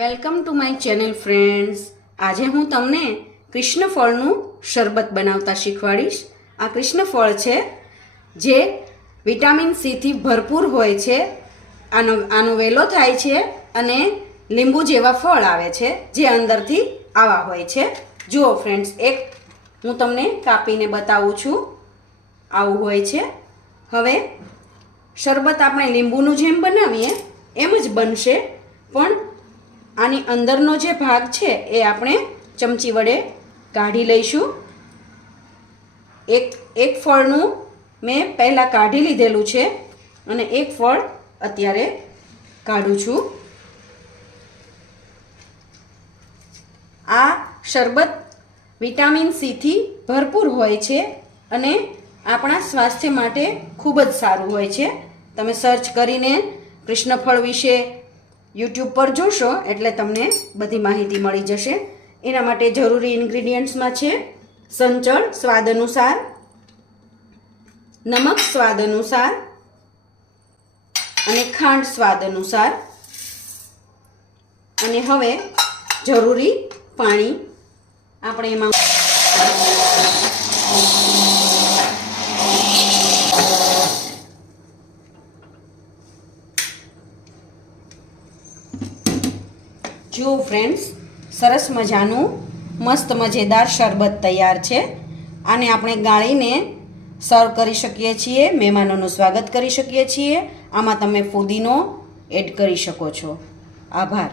Welcome to my channel friends. આજે હું તમને કૃષ્ણફળનું શરબત બનાવતા શીખવાડીશ. આ કૃષ્ણફળ છે જે વિટામિન સીથી ભરપૂર હોય છે. આનો વેલો થાય છે અને લીંબુ જેવા ફળ આવે છે જે અંદરથી આવા હોય છે. જુઓ ફ્રેન્ડ્સ, એક હું તમને કાપીને બતાવું છું. આવું હોય છે. હવે શરબત આપણે લીંબુનું જેમ બનાવીએ એમ જ બનશે, પણ આની અંદરનો જે ભાગ છે એ આપણે ચમચી વડે કાઢી લઈશું. એક ફળનું મેં પહેલાં કાઢી લીધેલું છે અને એક ફળ અત્યારે કાઢું છું. આ શરબત વિટામિન સીથી ભરપૂર હોય છે અને આપણા સ્વાસ્થ્ય માટે ખૂબ જ સારું હોય છે. તમે સર્ચ કરીને કૃષ્ણફળ વિશે યુટ્યુબ પર જોશો એટલે તમને બધી માહિતી મળી જશે. એના માટે જરૂરી ઇન્ગ્રીડિયન્ટ્સમાં છે સંચળ સ્વાદ અનુસાર, નમક સ્વાદ અનુસાર અને ખાંડ સ્વાદ અનુસાર. અને હવે જરૂરી પાણી આપણે એમાં જુઓ ફ્રેન્ડ્સ, સરસ મજાનું મસ્ત મજેદાર શરબત તૈયાર છે. આને આપણે ગાળીને સર્વ કરી શકીએ છીએ, મહેમાનોનું સ્વાગત કરી શકીએ છીએ. આમાં તમે ફુદીનો એડ કરી શકો છો. આભાર.